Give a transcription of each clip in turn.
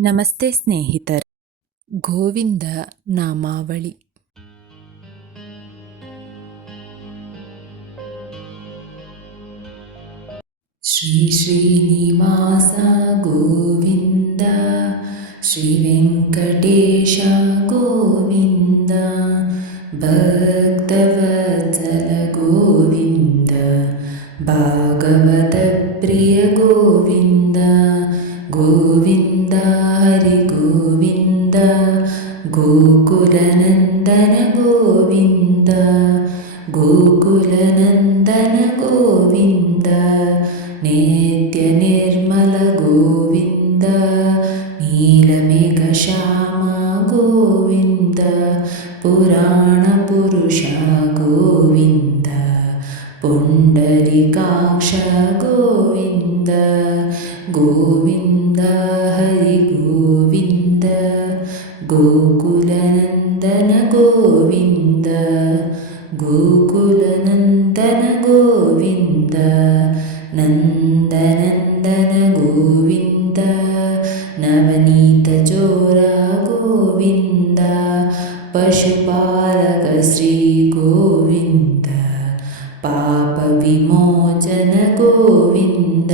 ನಮಸ್ತೆ ಸ್ನೇಹಿತರೆ. ಗೋವಿಂದ ನಾಮಾವಳಿ. ಶ್ರೀ ಶ್ರೀನಿವಾಸ ಗೋವಿಂದ, ಶ್ರೀ ವೆಂಕಟೇಶ ಗೋವಿಂದ, ಭಕ್ತವತ್ಸಲ ಗೋವಿಂದ, ಭಾಗವತ ಪ್ರಿಯ ಗೋವಿಂದ, ಗೋವಿಂದ ಹರಿ ಗೋವಿಂದ, ಗೋಕುಲನಂದನ ಗೋವಿಂದ, ಗೋಕುಲನಂದನ ಗೋವಿಂದ, ನಿತ್ಯ ನಿರ್ಮಲ ಗೋವಿಂದ, ನೀಲಮೇಘ ಶ್ಯಾಮ ಗೋವಿಂದ, ಪುರಾಣ ಪುರುಷ ಗೋವಿಂದ, ಪುಂಡರೀಕಾಕ್ಷ ಗೋವಿಂದ, ಗೋವಿಂದ ಹರಿ ಗೋವಿಂದ, ಗೋಕುಲನಂದನ ಗೋವಿಂದ, ಗೋಕುಲನಂದನ ಗೋವಿಂದ, ನಂದನಂದನ ಗೋವಿಂದ, ನವನೀತ ಚೋರ ಗೋವಿಂದ, ಪಶುಪಾಲಕ ಶ್ರೀ ಗೋವಿಂದ, ಪಾಪ ವಿಮೋಚನ ಗೋವಿಂದ,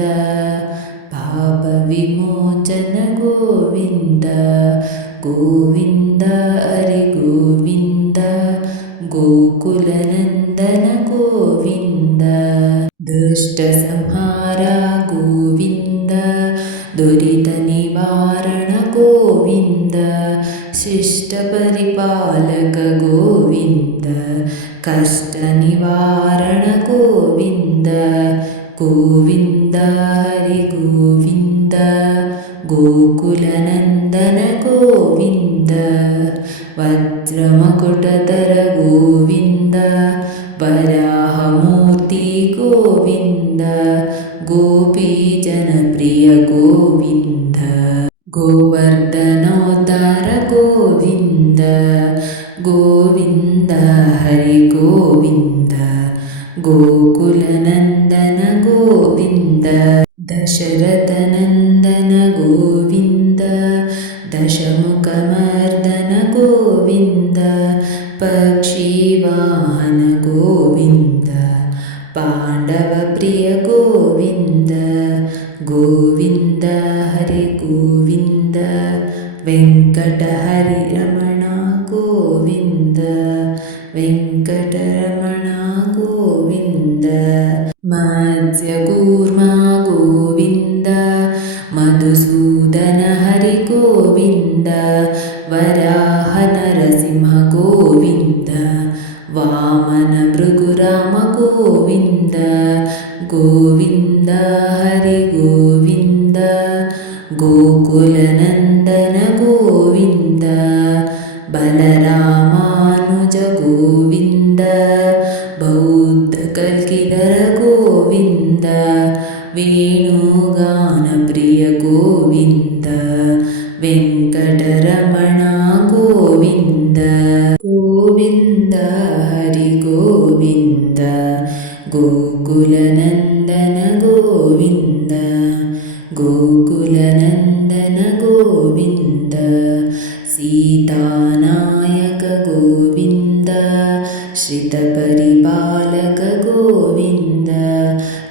ಪಾಪ ವಿಮೋಚನ ಗೋವಿಂದ, ಗೋವಿಂದ ಹರಿ ಗೋವಿಂದ, ಗೋಕುಲನಂದನ ಗೋವಿಂದ, ದುಷ್ಟ ಸಂಹಾರ ಗೋವಿಂದ, ದುರಿತ ನಿವಾರಣ ಗೋವಿಂದ, ಶಿಷ್ಟ ಪರಿಪಾಲಕ ಗೋವಿಂದ, ಕಷ್ಟ ನಿವಾರಣ ಗೋವಿಂದ, ಗೋವಿಂದ ಹರಿ ಗೋವಿಂದ, ಗೋಕುಲನಂದನ ಗೋವಿಂದ, ವಜ್ರಮಕುಟಧರ ಗೋವಿಂದ, ವರಾಹಮೂರ್ತಿ ಗೋವಿಂದ, ಗೋಪೀ ಜನಪ್ರಿಯ ಗೋವಿಂದ, ಗೋವರ್ಧನೋದ್ಧಾರ ಗೋವಿಂದ, ಗೋವಿಂದ ಹರಿ ಗೋವಿಂದ, ಗೋಕುಲನಂದನ ಗೋವಿಂದ, ದಶರಥನಂದನ ಗೋವಿಂದ, ದಶಮುಖಮರ್ದನ ಗೋವಿಂದ, ಪಕ್ಷಿವಾಹನ ಗೋವಿಂದ, ಪಾಂಡವ ಪ್ರಿಯ ಗೋವಿಂದ, ಗೋವಿಂದ ಹರಿ ಗೋವಿಂದ, ವೆಂಕಟಹರಿ ರಮಣ ಗೋವಿಂದ, ವೆಂಕಟರಮಣ ಗೋವಿಂದ, ಮತ್ಸ್ಯಕೂರ್ಮ ಗೋವಿಂದ, ಮಧುಸೂದನ ಹರಿ ಗೋವಿಂದ, ವರಾಹ ನರಸಿಂಹ ಗೋವಿಂದ, ವಾಮನ ಭೃಗುರಾಮ ಗೋವಿಂದ, ಗೋವಿಂದ ಹರಿ ಗೋವಿಂದ, ಗೋಕುಲನಂದನ ಗೋವಿಂದ, ಬಲರಾಮಾನುಜ ಗೋವಿಂದ, ಬೌದ್ಧ ಕಲ್ಕಿಧರ ಗೋವಿಂದ, ವೇಣುಗಾನ ಪ್ರಿಯ ಗೋವಿಂದ, ವೆಂಕಟರಮಣ ಗೋವಿಂದ, ಗೋವಿಂದ ಹರಿ ಗೋವಿಂದ, ಗೋಕುಲನಂದನ ಗೋವಿಂದ, ಗೋಕುಲನಂದನ ಗೋವಿಂದ, ಸೀತಾನಾಯಕ ಗೋವಿಂದ, ಶ್ರಿತ ಪರಿಪಾಲಕ ಗೋವಿಂದ,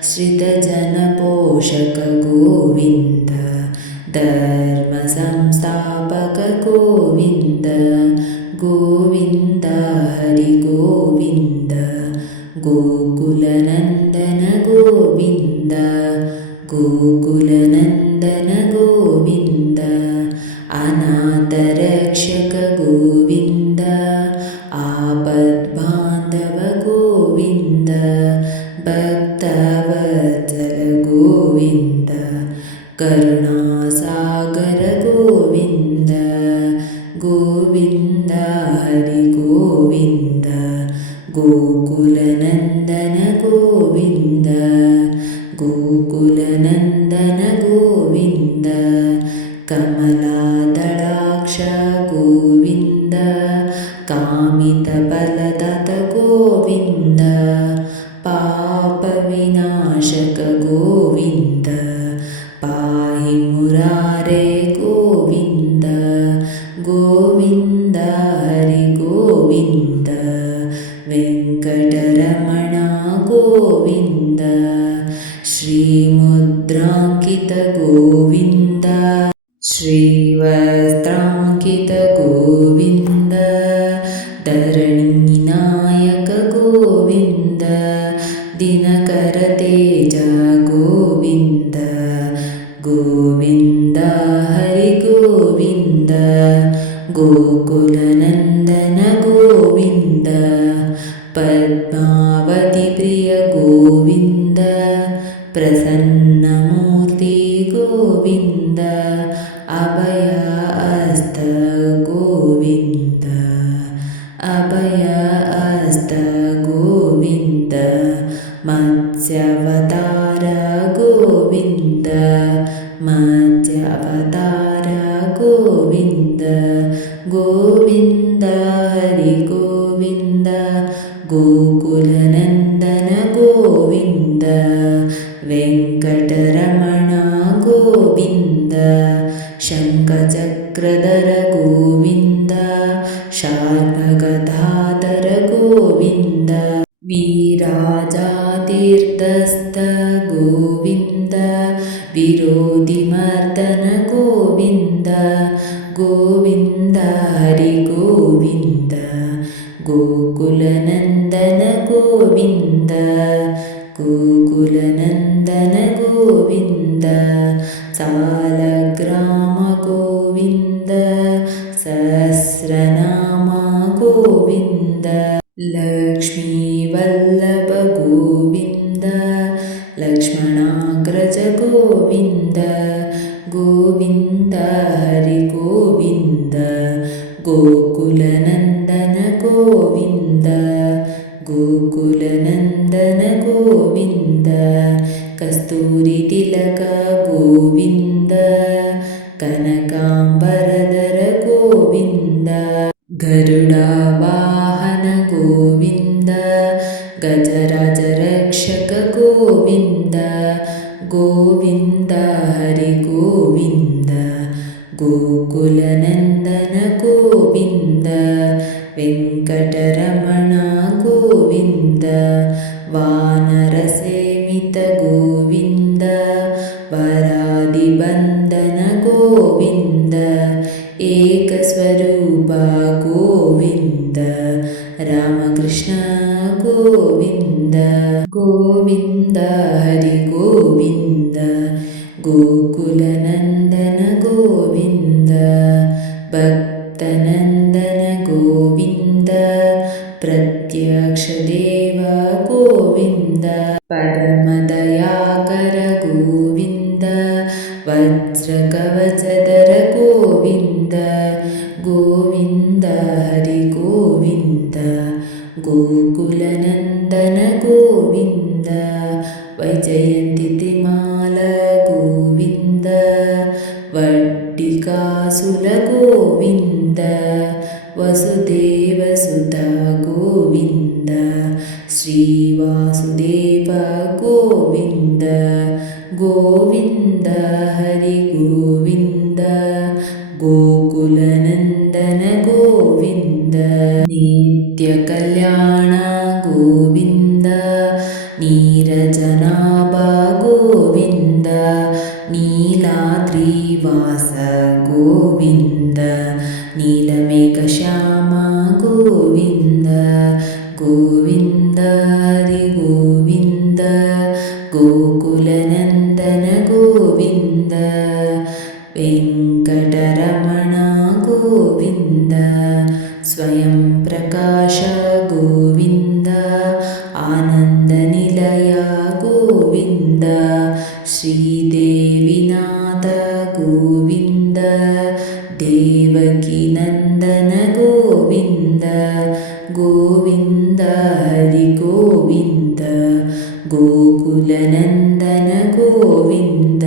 ಶ್ರಿತ ಜನ ಪೋಷಕ ಗೋವಿಂದ, ಧರ್ಮ ಸಂಸ್ಥಾಪಕ ಗೋವಿಂದ, ಗೋವಿಂದ ಹರಿ ಗೋವಿಂದ, ಗೋಕುಲನಂದನ ಗೋವಿಂದ, ಗೋಕುಲನಂದನ ಗೋವಿಂದ, ಅನಾಥ ರಕ್ಷಕ ಗೋವಿಂದ, ಆಪದ್ಬಾಂಧವ ಗೋವಿಂದ, ಭಕ್ತವತ್ಸಲ ಗೋವಿಂದ, ಕರುಣಾಸಾಗರ ಗೋವಿಂದ, ಗೋವಿಂದ ಹರಿ ಗೋವಿಂದ, ಗೋಕುಲನಂದನ ಗೋವಿಂದ, ಗೋಕುಲನಂದನ ಗೋವಿಂದ, ಕಮಲಾದಳಾಕ್ಷ ಗೋವಿಂದ, ಕಾಮಿತ ಫಲದಾತ ಗೋವಿಂದ, ಪಾಪ ವಿನಾಶಕ ಗೋವಿಂದ, ಪಾಹಿ ಮುರಾರೇ ಗೋವಿಂದ. ಗೋವಿಂದ ಶ್ರೀಮುದ್ರಾಂಕಿತ ಗೋವಿಂದ ಶ್ರೀವಸ್ತ್ರಾಂಕಿತ ಗೋವಿಂದ ಧರಣಿ ನಾಯಕ ಗೋವಿಂದ ದಿನಕರ ತೇಜ ಗೋವಿಂದ ಗೋವಿಂದ ಹರಿ ಗೋವಿಂದ ಗೋಕುಲನಂದನ ಗೋವಿಂದ ಪದ್ಮಾವತಿ ಪ್ರಿಯ ಗೋವಿಂದ ಪ್ರಸನ್ನಮೂರ್ತಿ ಗೋವಿಂದ ಅಭಯ ಹಸ್ತ ಗೋವಿಂದ ಅಭಯ ಹಸ್ತ ಗೋವಿಂದ ಮತ್ಸ್ಯಾವತಾರ ಗೋವಿಂದ ಮತ್ಸ್ಯಾವತಾರ ಗೋವಿಂದ ಗೋವಿಂದ ಹರಿ ಗೋವಿಂದ ಗೋಕುಲನಂದನ ಗೋವಿಂದ ವೆಂಕಟರಮಣ ಗೋವಿಂದ ಶಂಖಚಕ್ರಧರ ಗೋವಿಂದ ಶಾರ್ಂಗಗದಾಧರ ಗೋವಿಂದ ವಿರಾಜಾತೀರ್ಥಸ್ಥ ಗೋವಿಂದ ವಿರೋಧಿಮರ್ದನ ಗೋವಿಂದ ಗೋವಿಂದ ಹರಿ ಗೋವಿಂದ ಗೋಕುಲನಂದನ ಗೋವಿಂದ ಗೋಕುಲನಂದನ ಗೋವಿಂದ ಸಾಲಗ್ರಾಮ ಗೋವಿಂದ ಸಹಸ್ರನಾಮ ಗೋವಿಂದ ಲಕ್ಷ್ಮೀ ವಲ್ಲಭ ಗೋವಿಂದ ಲಕ್ಷ್ಮಣಾಗ್ರಜ ಗೋವಿಂದ ಗೋವಿಂದ ಹರಿ ಗೋವಿಂದ ಗೋಕುಲನಂದನ ಗೋವಿಂದ ಗೋಕುಲನಂದನ ಗೋವಿಂದ ಕಸ್ತೂರಿ ತಿಲಕ ಗೋವಿಂದ ಕನಕಾಂಬರಧರ ಗೋವಿಂದ ಗರುಡ ವಾಹನ ಗೋವಿಂದ ಗಜರಾಜ ರಕ್ಷಕ ಗೋವಿಂದ ಗೋವಿಂದ ಹರಿ ಗೋವಿಂದ ಗೋಕುಲನಂದನ ಗೋವಿಂದ ವೆಂಕಟರಮಣ ಗೋವಿಂದ ವಾನರ ಸೇವಿತ ಗೋವಿಂದ ವರಾದಿಬಂಧನ ಗೋವಿಂದ ಏಕಸ್ವರೂಪ ಗೋವಿಂದ ರಾಮಕೃಷ್ಣ ಗೋವಿಂದ ಗೋವಿಂದ ಹರಿ ಗೋವಿಂದ ಗೋಕುಲನಂದನ ಗೋವಿಂದ ಭಕ್ತನಂದನ ಗೋವಿಂದ ಪ್ರತ್ಯಕ್ಷ ದೇವ ಗೋವಿಂದ ಪರಮದಯಾಕರ ಗೋವಿಂದ ವಜ್ರಕವಚಧರ ಗೋವಿಂದ ಗೋವಿಂದ ಹರಿ ಗೋವಿಂದ ಗೋಕುಲನಂದನ ಗೋವಿಂದ ವೈಜಯಂತಿ ತಿಮಾಲ ಗೋವಿಂದ ವಡ್ಡಿಕಾಸುಲ ಗೋವಿಂದ ವಸುದೇವಸುತ ಗೋವಿಂದ ಶ್ರೀವಾಸುದೇವ ಗೋವಿಂದ ಗೋವಿಂದ ಹರಿ ಗೋವಿಂದ ಗೋಕುಲನಂದನ ಗೋವಿಂದ ನಿತ್ಯ ಕಲ್ಯಾಣ ಗೋವಿಂದ ನೀರಜನಾಭ ಗೋವಿಂದ ನೀಲಾದ್ರಿವಾಸ ಗೋವಿಂದ ನೀಲಮೇಘ ಶ್ಯಾಮ ಗೋವಿಂದ ಗೋವಿಂದ ಹರಿ ಗೋವಿಂದ ಗೋಕುಲನಂದನ ಗೋವಿಂದ ವೆಂಕಟರಮಣ ಗೋವಿಂದ ಸ್ವಯಂ ಪ್ರಕಾಶ ಗೋವಿಂದ ಆನಂದ ನಿಲಯ ಗೋವಿಂದ ಶ್ರೀದೇವಿನಾಥ ಗೋವಿಂದ ದೇವಕಿ ನಂದನ ಗೋವಿಂದ ಗೋವಿಂದ ಹರಿ ಗೋವಿಂದ ಗೋಕುಲನಂದನ ಗೋವಿಂದ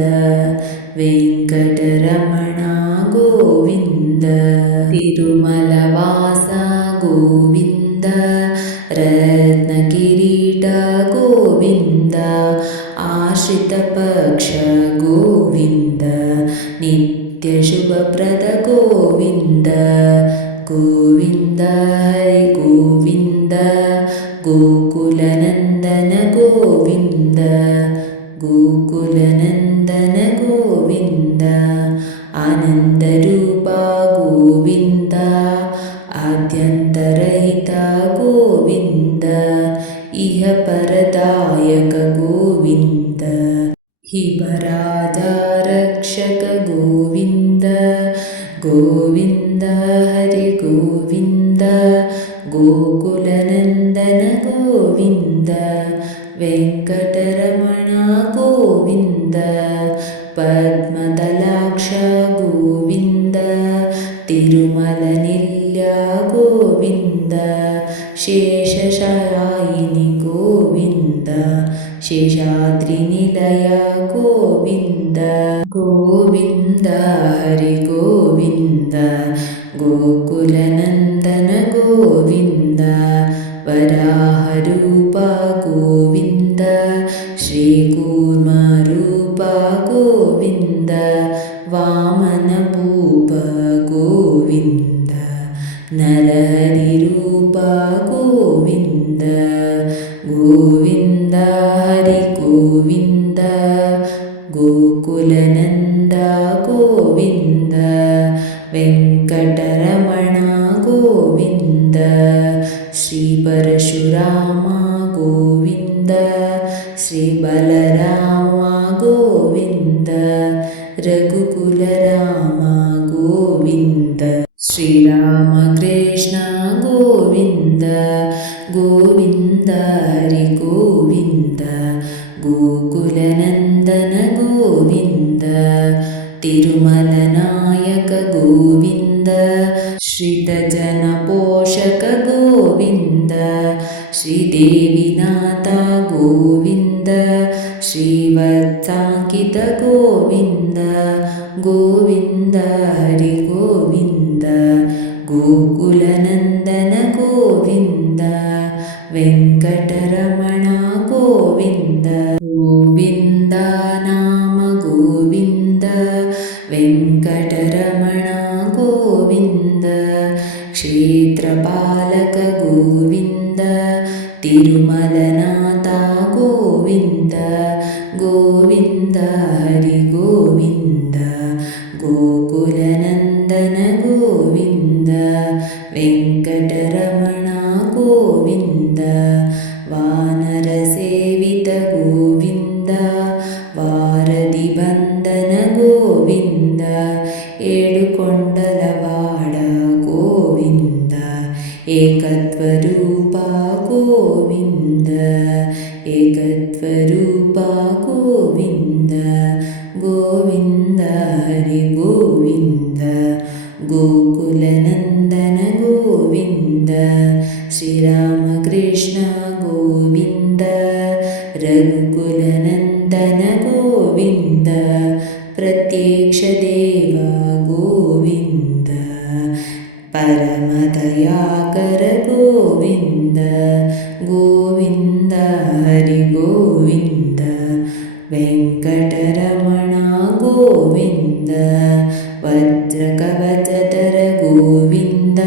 ವೆಂಕಟರಮಣ ಗೋವಿಂದ ತಿರುಮಲವಾಸ ಗೋವಿಂದ ರತ್ನಕಿರೀಟ ಗೋವಿಂದ ಆಶ್ರಿತ ಪಕ್ಷ ಗೋವಿಂದ ನಿತ್ಯ ಶುಭಪ್ರದ ಗೋವಿಂದ ಗೋವಿಂದ ಹರಿ ಗೋವಿಂದ ಗೋಕುಲನಂದನ ಗೋವಿಂದ ಗೋವಿಂದ ಗೋಕುಲನಂದನ ಗೋವಿಂದ ಆನಂದರೂಪ ಗೋವಿಂದ ಆದ್ಯಂತರಹಿತ ಗೋವಿಂದ ಇಹ ಪರದಾಯಕ ಗೋವಿಂದ ಹಿಮರಾಜ ರಕ್ಷಕ ಗೋವಿಂದ ಗೋವಿಂದ ಹರಿ ಗೋವಿಂದ ಗೋಕುಲನಂದನ ಗೋವಿಂದ ವೆಂಕಟರಮಣ ಗೋವಿಂದ ಪದ್ಮದಲಾಕ್ಷ ಗೋವಿಂದ ತಿರುಮಲ ನಿಲ್ಯ ಗೋವಿಂದ ಶೇಷಶಾಯಿನಿ ಗೋವಿಂದ ಶೇಷಾದ್ರಿ ನಿಲಯ ಗೋವಿಂದ ಗೋವಿಂದ ಹರಿ ಗೋವಿಂದ ಗೋಕುಲನಂದನ ಗೋವಿಂದ ವರಾಹರೂಪ ಗೋವಿಂದ ಶ್ರೀಕೂರ್ಮರೂಪ ಗೋವಿಂದ ವಾಮನ ಭೂಪ ಗೋವಿಂದ ನರಹರಿ ರೂಪ ಗೋವಿಂದ ಗೋವಿಂದ ಹರಿ ಗೋವಿಂದ ಗೋಕುಲನಂದ ಗೋವಿಂದ ವೆಂಕಟರಮಣ ಗೋವಿಂದ ಶ್ರೀ ಪರಶುರಾಮ ಗೋವಿಂದ ಶ್ರೀ ಬಲರಾಮ ಗೋವಿಂದ ರಘುಕುಲ ರಾಮ ಗೋವಿಂದ ಶ್ರೀರಾಮಕೃಷ್ಣ ಗೋವಿಂದ ಗೋವಿಂದ ಹರಿ ಗೋವಿಂದ ಗೋಕುಲನಂದನ ಗೋವಿಂದ ತಿರುಮಲ ನಾಯಕ ಗೋವಿಂದ ಶ್ರಿತಜನ ಪೋಷಕ ಗೋವಿಂದ ಶ್ರೀದೇವಿನಾಥ ಗೋವಿಂದ ಶ್ರೀವತ್ಸಾಂಕಿತ ಗೋವಿಂದ ಗೋವಿಂದ ಹರಿ ಗೋವಿಂದ ಗೋಕುಲನಂದನ ಗೋವಿಂದ ವೆಂಕಟರಮಣ ಗೋವಿಂದ ಗೋವಿಂದ ನಾಮ ಗೋವಿಂದ ವೆಂಕಟರಮಣ ಗೋವಿಂದ ಕ್ಷೇತ್ರಪಾಲಕ ಗೋವಿಂದ ತಿರುಮಲನಾಥ ಗೋವಿಂದ ಗೋವಿಂದ ಹರಿ ಗೋವಿಂದ ಗೋಕುಲನಂದನ ಗೋವಿಂದ ವೆಂಕಟರಮಣ ಗೋವಿಂದ ವಾನರ ಸೇವಿತ ಗೋವಿಂದ ವಾರಧಿ ಬಂಧನ ಗೋವಿಂದ ಏಳುಕೊಂಡಲವಾಡ ಗೋವಿಂದ ಏಕತ್ವರೂಪ ಗೋವಿಂದ ಏಕತ್ವರೂಪ ಗೋವಿಂದ ಗೋವಿಂದ ಹರಿ ಗೋವಿಂದ ಗೋಕುಲನಂದನ ಗೋವಿಂದ ಶ್ರೀರಾಮಕೃಷ್ಣ ಗೋವಿಂದ ರಘುಕುಲನಂದನ ಗೋವಿಂದ ಪ್ರತ್ಯಕ್ಷ ದೇವ ಗೋವಿಂದ ಪರಮದಯಾಕರ ಗೋವಿಂದ ಗೋವಿಂದ ಹರಿ ಗೋವಿಂದ ವೆಂಕಟರಮಣ ಗೋವಿಂದ ವಜ್ರಕವಚಧರ ಗೋವಿಂದ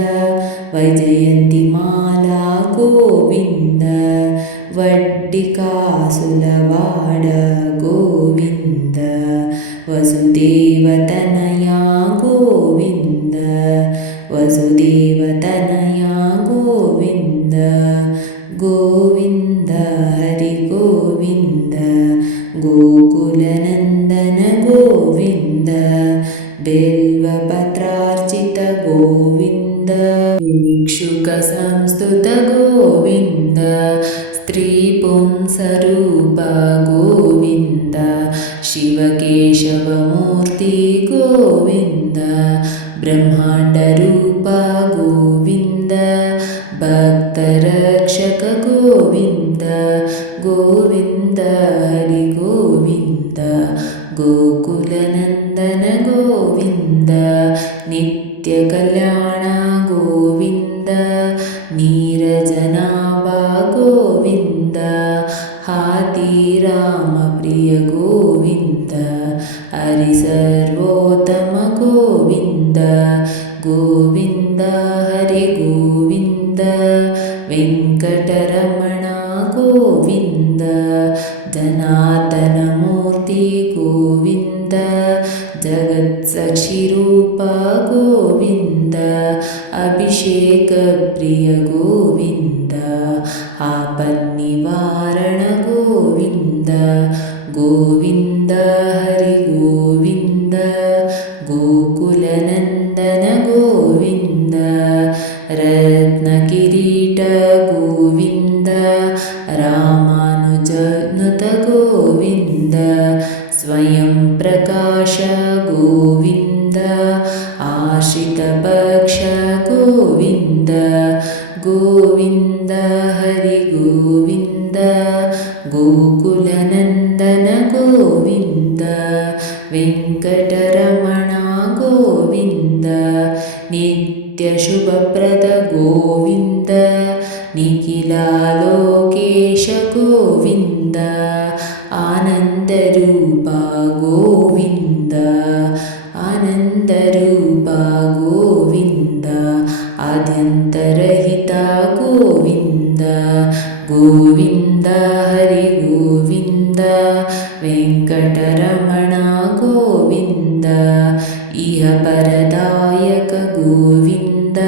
ವೈಜಯಂತಿ ಮಾಲಾ ಗೋವಿಂದ ವಡ್ಡಿಕಾಸುಲವಾಡ ಗೋವಿಂದ ವಸುದೇವತನಯ ಗೋವಿಂದ ವಸುದೇವತನಯ ಗೋವಿಂದ ಗೋವಿಂದ ಹರಿ ಗೋವಿಂದ ಗೋಕುಲನಂದನ ಗೋವಿಂದ ಬಿಲ್ವಪತ್ರಾರ್ಚಿತ ಗೋವಿಂದ ಭಿಕ್ಷುಕ ಸಂಸ್ತುತ ಗೋವಿಂದ ಸ್ತ್ರೀ ಪುಂಸರೂಪ ಗೋವಿಂದ ಶಿವಕೇಶವ ಮೂರ್ತಿ ಗೋವಿಂದ ಬ್ರಹ್ಮಾಂಡ ರೂಪ ಗೋವಿಂದ ಭಕ್ತರಕ್ಷಕ ಗೋವಿಂದ ಗೋವಿಂದ ಹರಿ ಗೋವಿಂದ ಗೋಕುಲನಂದನ ಗೋವಿಂದ ನಿತ್ಯ ಕಲ್ಯಾಣ ಗೋವಿಂದ ನೀರಜನಾಭ ಗೋವಿಂದ ಹಾತಿ ರಾಮ ಪ್ರಿಯ ಗೋವಿಂದ ಹರಿ ಸರ್ವೋತ್ತಮ ಗೋವಿಂದ ಗೋವಿಂದ ಹರಿ ಗೋವಿಂದ ವೆಂಕಟರಮಣ ಗೋವಿಂದ ಜನಾರ್ದನಮೂರ್ತಿ ಗೋವಿಂದ ಜಗತ್ಸಕ್ಷಿರೂಪ ಗೋವಿಂದ ಅಭಿಷೇಕ ಪ್ರಿಯ ಗೋವಿಂದ ಆಪನ್ನಿವಾರಣ ಗೋವಿಂದ ಗೋವಿಂದ ಹರಿ ಗೋವಿಂದ ಗೋಕುಲನಂದನ ಗೋವಿಂದ ರತ್ನಕಿರೀಟ ಗೋವಿಂದ ರಾಮಾನುಜನುತ ಗೋವಿಂದ ಸ್ವಯಂ ಪ್ರಕಾಶ ಗೋವಿಂದ ಆಶ್ರಿತ ಪಕ್ಷ ಗೋವಿಂದ ಗೋವಿಂದ ಹರಿ ಗೋವಿಂದ ಗೋಕುಲನಂದನ ಗೋವಿಂದ ವೆಂಕಟರಮಣ ಗೋವಿಂದ ನಿತ್ಯ ಶುಭಪ್ರದ ಗೋವಿಂದ ನಿಖಿಲಾಲೋಕೇಶ ಗೋವಿಂದ ಆನಂದರೂಪ ಗೋವಿಂದ ಆನಂದರೂಪ ಗೋವಿಂದ ಆದ್ಯಂತರಹಿತ ಗೋವಿಂದ ಗೋವಿಂದ ಹರಿ ಗೋವಿಂದ ವೆಂಕಟರಮಣ ಗೋವಿಂದ ಇಹ ಪರದಾಯಕ ಗೋವಿಂದ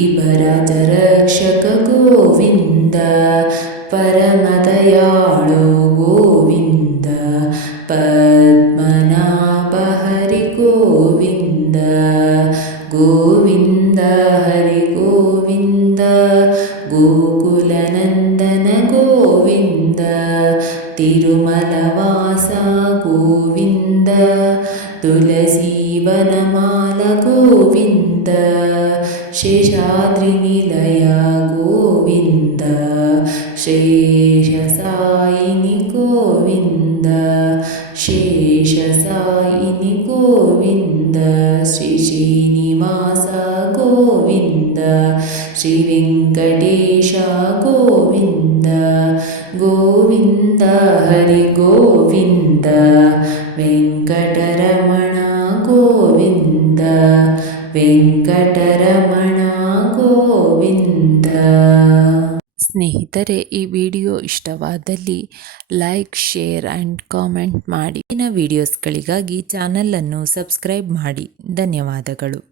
ಇಬರಾಜ ರಕ್ಷಕ ಗೋವಿಂದ ಪರಮದಯಾಳು ಗೋವಿಂದ ಪದ್ಮನಾಭ ಹರಿ ಗೋವಿಂದ ಗೋವಿಂದ ಹರಿ ಗೋವಿಂದ ಗೋಕುಲನಂದನ ಗೋವಿಂದ ತಿರುಮಲವಾಸ ಗೋವಿಂದ ತುಳಸೀವನಮಾಲ ಗೋವಿಂದ ಶೇಷಾದ್ರಿ ನಿಲಯ ಗೋವಿಂದ ಶೇಷಸಾಯಿನಿ ಗೋವಿಂದ ಶೇಷಸಾಯಿನಿ ಗೋವಿಂದ ಶ್ರೀ ಶ್ರೀನಿವಾಸ ಗೋವಿಂದ ಶ್ರೀ ವೆಂಕಟೇಶ ಗೋವಿಂದ ಗೋವಿಂದ ಹರಿ ಗೋವಿಂದ ವೆಂಕಟರಮಣ ಗೋವಿಂದ ವೆಂಕಟರಮಣ ಗೋವಿಂದ. ಸ್ನೇಹಿತರೆ, ಈ ವಿಡಿಯೋ ಇಷ್ಟವಾದಲ್ಲಿ ಲೈಕ್, ಶೇರ್ ಆ್ಯಂಡ್ ಕಾಮೆಂಟ್ ಮಾಡಿ. ಇನ್ನು ವಿಡಿಯೋಸ್ಗಳಿಗಾಗಿ ಚಾನಲನ್ನು ಸಬ್ಸ್ಕ್ರೈಬ್ ಮಾಡಿ. ಧನ್ಯವಾದಗಳು.